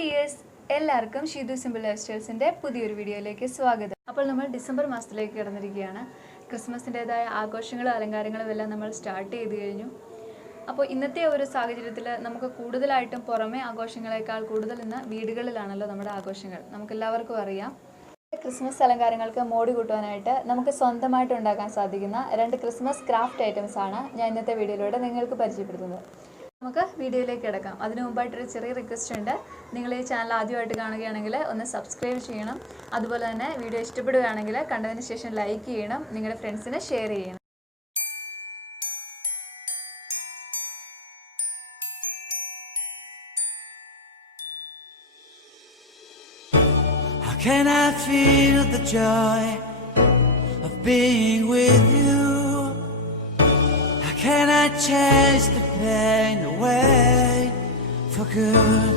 ഡിയേഴ്സ്, എല്ലാവർക്കും Sheethu simple life സ്റ്റൈൽസിൻ്റെ പുതിയൊരു വീഡിയോയിലേക്ക് സ്വാഗതം. അപ്പോൾ നമ്മൾ ഡിസംബർ മാസത്തിലേക്ക് കിടന്നിരിക്കുകയാണ്. ക്രിസ്മസിൻ്റെതായ ആഘോഷങ്ങളും അലങ്കാരങ്ങളും എല്ലാം നമ്മൾ സ്റ്റാർട്ട് ചെയ്ത് കഴിഞ്ഞു. അപ്പോൾ ഇന്നത്തെ ഒരു സാഹചര്യത്തിൽ നമുക്ക് കൂടുതലായിട്ടും പുറമെ ആഘോഷങ്ങളെക്കാൾ കൂടുതൽ ഇന്ന് വീടുകളിലാണല്ലോ നമ്മുടെ ആഘോഷങ്ങൾ. നമുക്കെല്ലാവർക്കും അറിയാം. ക്രിസ്മസ് അലങ്കാരങ്ങൾക്ക് മോടി കൂട്ടുവാനായിട്ട് നമുക്ക് സ്വന്തമായിട്ട് ഉണ്ടാക്കാൻ സാധിക്കുന്ന 2 ക്രിസ്മസ് ക്രാഫ്റ്റ് ഐറ്റംസ് ആണ് ഞാൻ ഇന്നത്തെ വീഡിയോയിലൂടെ നിങ്ങൾക്ക് പരിചയപ്പെടുത്തുന്നത്. നമുക്ക് വീഡിയോയിലേക്ക് കിടക്കാം. അതിനു മുമ്പായിട്ടൊരു ചെറിയ റിക്വസ്റ്റ് ഉണ്ട്. നിങ്ങൾ ഈ ചാനൽ ആദ്യമായിട്ട് കാണുകയാണെങ്കിൽ ഒന്ന് സബ്സ്ക്രൈബ് ചെയ്യണം. അതുപോലെ തന്നെ വീഡിയോ ഇഷ്ടപ്പെടുകയാണെങ്കിൽ കണ്ടതിന് ശേഷം ലൈക്ക് ചെയ്യണം, നിങ്ങളുടെ ഫ്രണ്ട്സിന് ഷെയർ ചെയ്യണം. Can I feel the joy of being with you? How can I chase the pain away for good?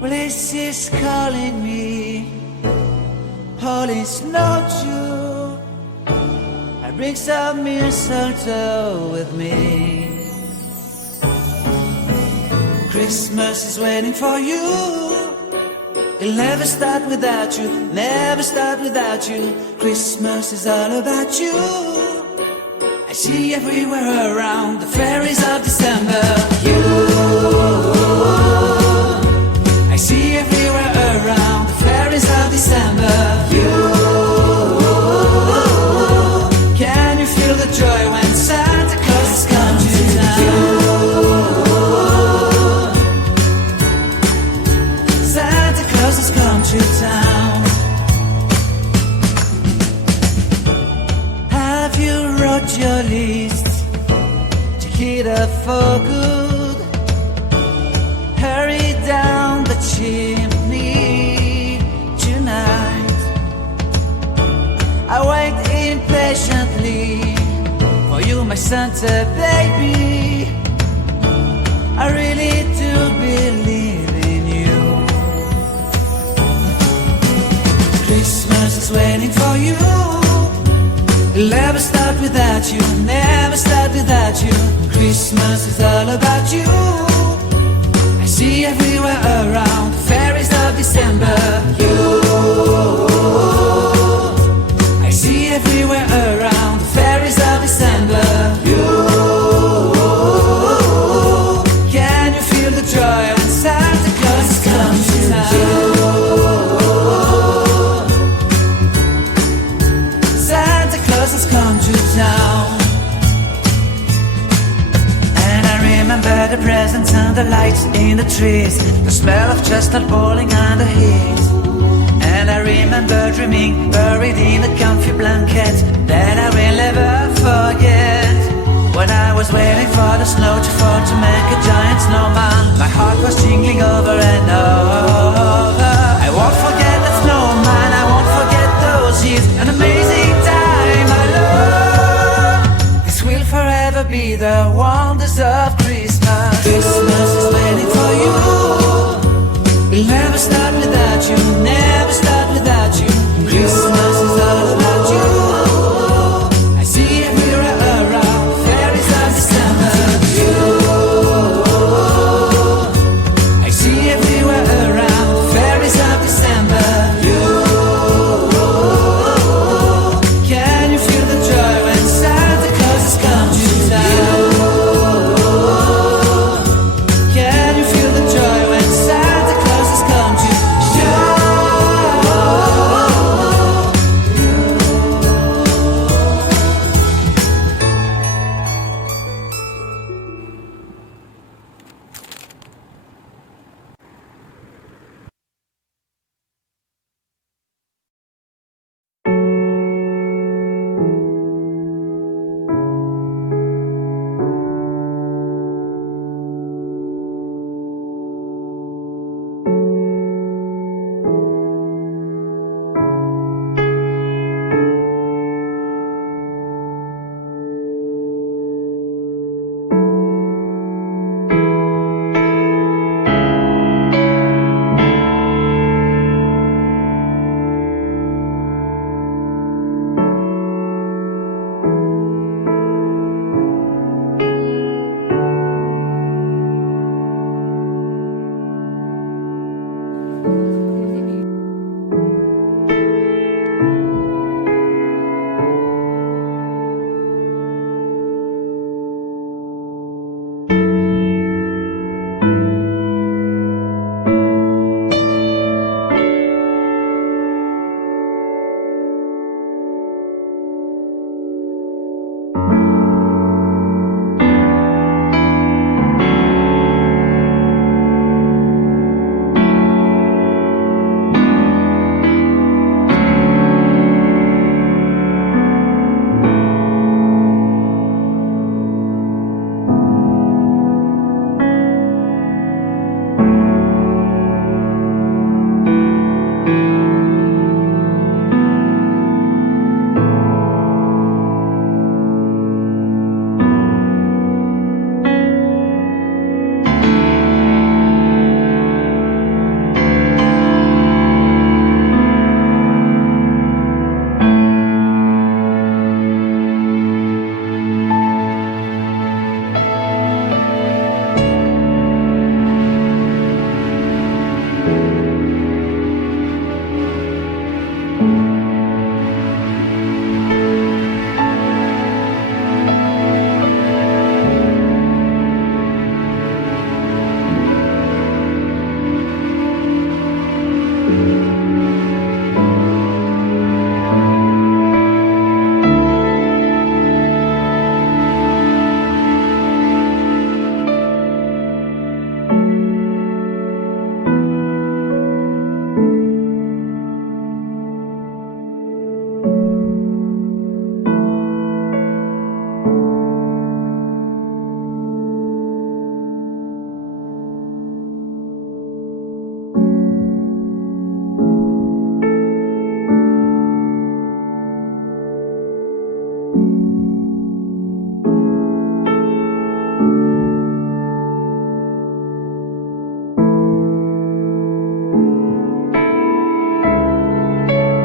Well, this is calling me, all is not true. I bring some mistletoe with me. Christmas is waiting for you. It'll never start without you, never start without you. Christmas is all about you. I see everywhere around the fairies of December. You, I see everywhere around the fairies of December. You, can you feel the joy when Santa Claus comes to town? Come to town. Have you wrote your list to hit up for good? Hurry down the chimney tonight. I wait impatiently for you, my Santa baby. I really do believe in you. Christmas is waiting for you. It'll never start without you, never start without you. Christmas is all about you. I see everywhere around the fairies of December. You, I see everywhere around the fairies of December. You, can you feel the joy when Santa Claus comes to town? Has come to town. And I remember the presents and the lights in the trees, the smell of chestnut boiling on the heat. And I remember dreaming buried in a comfy blanket that I will never forget. When I was waiting for the snow to fall to make a giant snowman, my heart